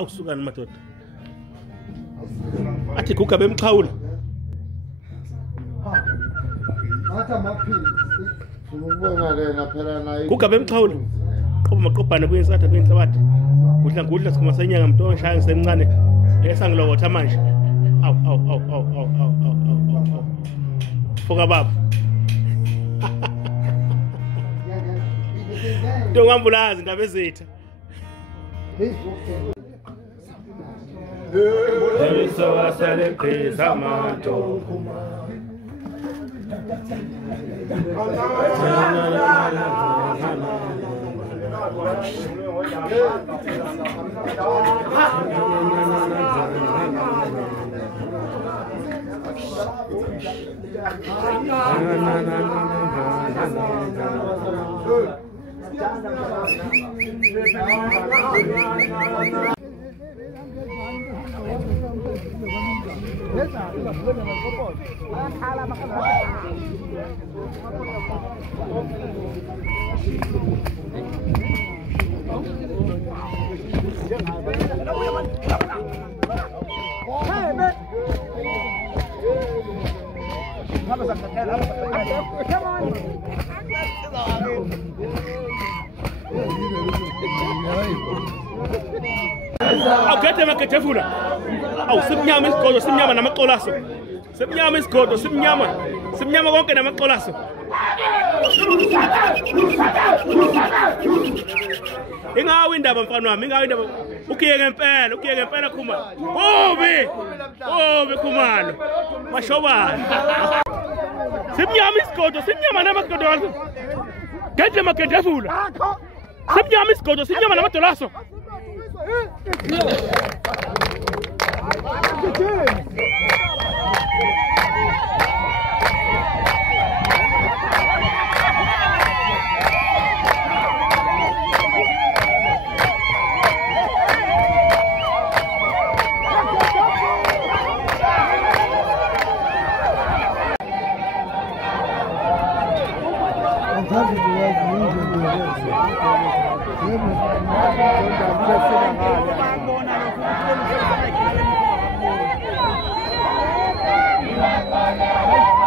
awusukani madoda athi guga bemqhawula guga bemqhawula qoba maqobhana kuyensatha kuyinhlabathi kudla sikuma senyanga mntu onshaya ngisemncane esangilokotha manje awu foka baba Ndongambulazi indaba ezetha Eso wasale pesa mato Awukhethe makethefula awu simnyama isigodo simnyama namaqolaso simnyama isigodo simnyama konke namaqolaso ingawe indaba mfana wami ingawe indaba ukiyeke ngempela Khumalo obe Khumalo mashobana simnyama isigodo simnyama namaqolaso kethe makethefula simnyama isigodo simnyama namadolaso Thank you.